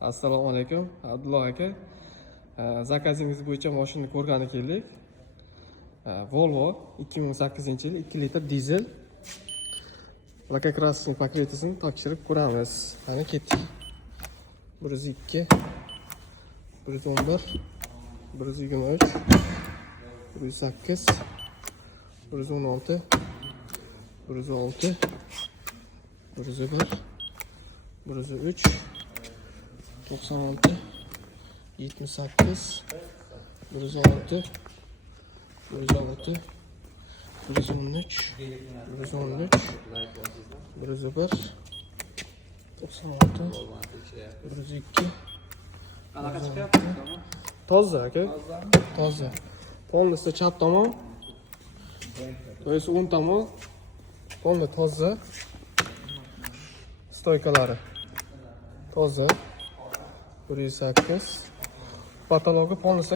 Assalomu alaykum, Abdulloh aka. Zakazingiz bo'yicha mashina ko'rgani keldik. Volvo 2008-yil 2 litr dizel. Lakakrasni paketini tekshirib ko'ramiz. Mana ketdik. 102, 111, 123, 108, 116, 106, 101, 103, 96, 78, 106, 106, 113, 113, 101, 96, 102. Qanaqa chiqyapti? Toza aka. Toza. Polnisi chap tomon. Esi o'ng tomon. Polni toza. Stoykalari toza. 108. Patologi polnisi